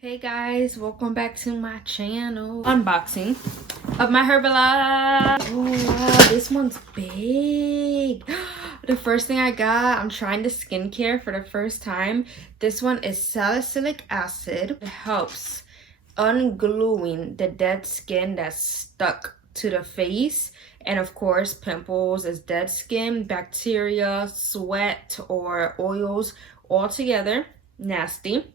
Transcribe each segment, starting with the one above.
Hey guys, welcome back to my channel. Unboxing of my Herbalife. Oh wow, this one's big. The first thing I got, I'm trying the skincare for the first time. This one is Salicylic Acid. It helps ungluing the dead skin that's stuck to the face. And of course, pimples is dead skin, bacteria, sweat, or oils all together. Nasty.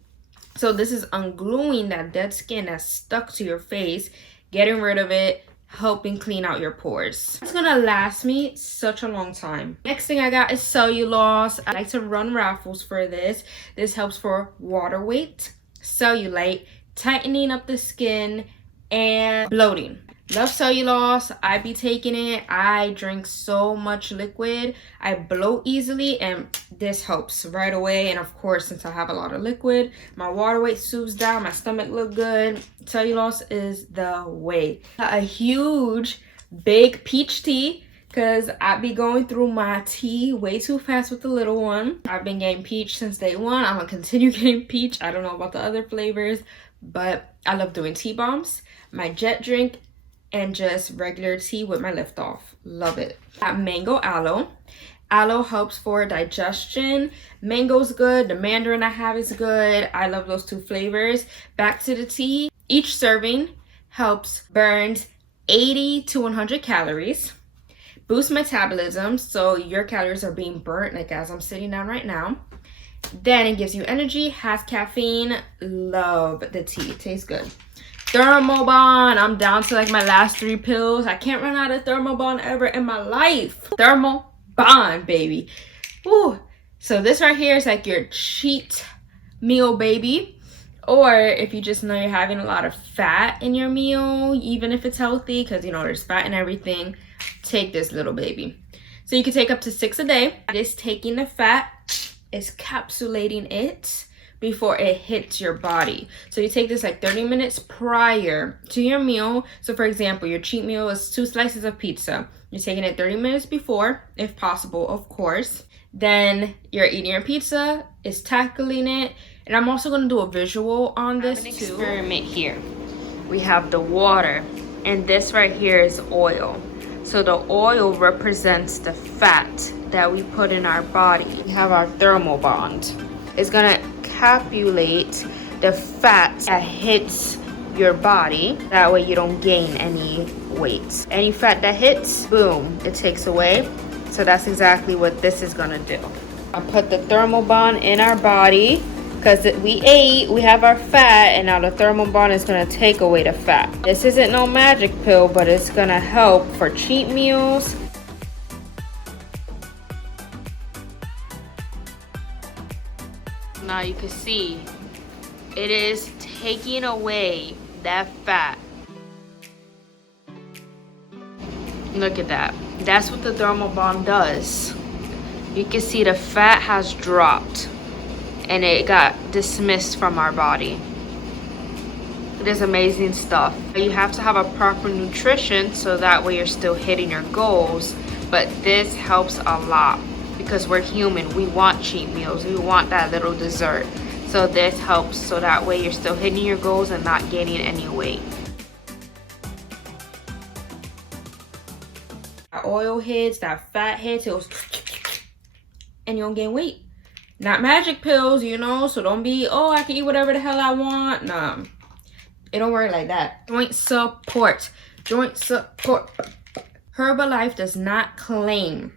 So this is ungluing that dead skin that's stuck to your face, getting rid of it, helping clean out your pores. It's gonna last me such a long time. Next thing I got is Cellulose. I like to run raffles for this. This helps for water weight, cellulite, tightening up the skin, and bloating. Love Cellulose. I be taking it. I drink so much liquid. I bloat easily, and this helps right away. And of course, since I have a lot of liquid, my water weight soothes down, my stomach look good. Cellulose is the way. A huge big peach tea, because I be going through my tea way too fast with the little one. I've been getting peach since day one. I'm gonna continue getting peach. I don't know about the other flavors, but I love doing tea bombs. My jet drink, and just regular tea with my lift off. Love it. Got mango aloe. Aloe helps for digestion. Mango's good. The mandarin I have is good. I love those two flavors. Back to the tea. Each serving helps burn 80 to 100 calories. Boost metabolism, so your calories are being burnt, like as I'm sitting down right now. Then it gives you energy, has caffeine. Love the tea. Tastes good. Thermal Bond. I'm down to like my last 3 pills. I can't run out of Thermal Bond ever in my life. Thermal Bond, baby. Ooh. So this right here is like your cheat meal, baby. Or if you just know you're having a lot of fat in your meal, even if it's healthy, because you know there's fat in everything, take this little baby. So you can take up to 6 a day. This taking the fat is capsulating it before it hits your body. So you take this like 30 minutes prior to your meal. So for example, your cheat meal is 2 slices of pizza. You're taking it 30 minutes before, if possible, of course. Then you're eating your pizza, it's tackling it. And I'm also gonna do a visual on this too. Experiment here. We have the water, and this right here is oil. So the oil represents the fat that we put in our body. We have our thermal bond. It's gonna calculate the fat that hits your body. That way you don't gain any weight. Any fat that hits, boom, it takes away. So that's exactly what this is gonna do. I put the thermal bond in our body because we ate, we have our fat, and now the thermal bond is gonna take away the fat. This isn't no magic pill, but it's gonna help for cheat meals. Now you can see it is taking away that fat. Look at that. That's what the thermal bond does. You can see the fat has dropped and it got dismissed from our body. It is amazing stuff. You have to have a proper nutrition so that way you're still hitting your goals, but this helps a lot. Because we're human, we want cheat meals, we want that little dessert. So this helps so that way you're still hitting your goals and not gaining any weight. That oil hits, that fat hits, it goes, and you don't gain weight. Not magic pills, you know, so don't be, oh, I can eat whatever the hell I want. Nah, it don't work like that. Joint support, joint support. Herbalife does not claim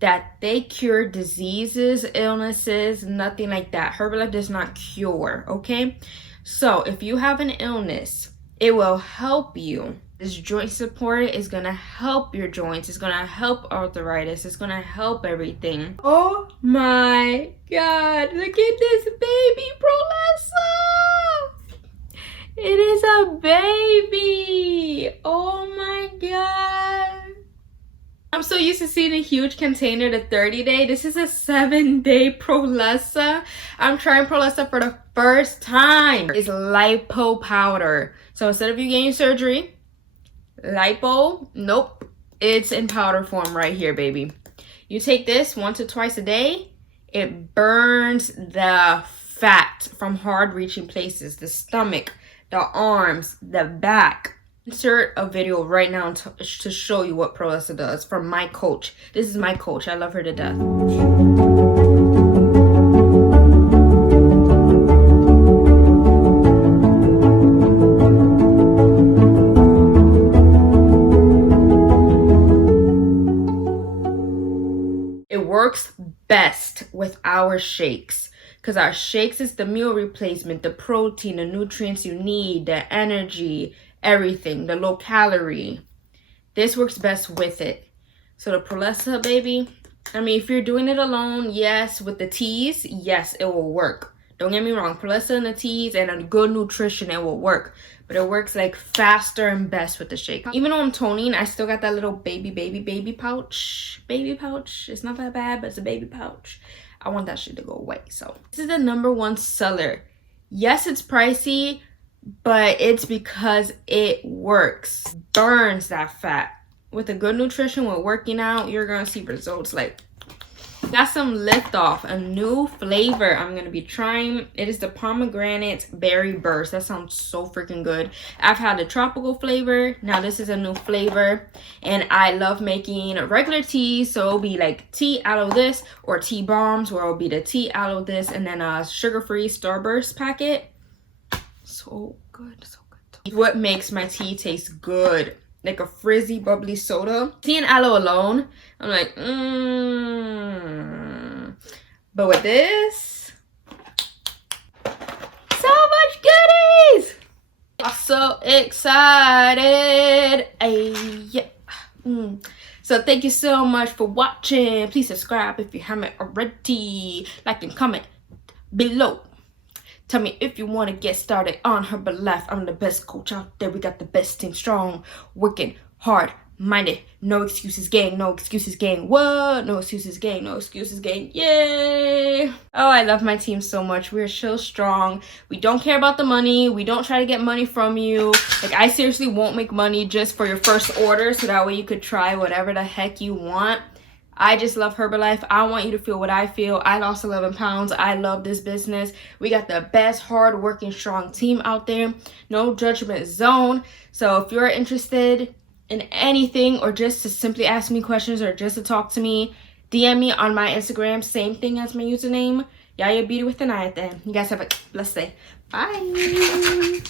that they cure diseases, illnesses, nothing like that. Herbalife does not cure, okay? So if you have an illness, it will help you. This joint support is gonna help your joints. It's gonna help arthritis. It's gonna help everything. Oh my God, look at this baby Prolessa. It is a baby. Oh my God. I'm so used to seeing a huge container, the 30-day. This is a 7-day Prolessa. I'm trying Prolessa for the first time. It's Lipo Powder. So instead of you getting surgery, lipo, nope. It's in powder form right here, baby. You take this 1 to 2 a day. It burns the fat from hard reaching places, the stomach, the arms, the back. Insert a video right now to show you what Prolessa does from my coach. This is my coach. I love her to death. It works best with our shakes, because our shakes is the meal replacement, the protein, the nutrients you need, the energy, everything, the low calorie. This works best with it. So the Prolessa, baby, I mean, if you're doing it alone, yes, with the teas, yes, it will work. Don't get me wrong, Prolessa and the teas and a good nutrition, it will work. But it works like faster and best with the shake. Even though I'm toning, I still got that little baby pouch. Baby pouch. It's not that bad, but it's a baby pouch. I want that shit to go away. So this is the #1 seller. Yes, it's pricey, but it's because it works. Burns that fat. With a good nutrition, with working out, you're gonna see results. Like, got some Lift Off, a new flavor I'm gonna be trying. It is the Pomegranate Berry Burst. That sounds so freaking good. I've had the tropical flavor. Now this is a new flavor, and I love making regular teas. So it'll be like tea aloe this, or tea bombs, where it'll be the tea aloe this, and then a sugar-free Starburst packet. So good, so good. What makes my tea taste good? Like a frizzy, bubbly soda. Tea and aloe alone, I'm like, But with this, so much goodies! I'm so excited. Yeah. So thank you so much for watching. Please subscribe if you haven't already. Like and comment below. Tell me if you want to get started on Herbalife. I'm the best coach out there. We got the best team, strong, working, hard, minded. No excuses, gang. No excuses, gang. What? No excuses, gang. No excuses, gang. Yay! Oh, I love my team so much. We're so strong. We don't care about the money. We don't try to get money from you. Like, I seriously won't make money just for your first order, so that way you could try whatever the heck you want. I just love Herbalife. I want you to feel what I feel. I lost 11 pounds. I love this business. We got the best, hard-working, strong team out there. No judgment zone. So if you're interested in anything, or just to simply ask me questions, or just to talk to me, DM me on my Instagram. Same thing as my username. Yayabeauti with an I at the end. You guys have a blessed day. Bye.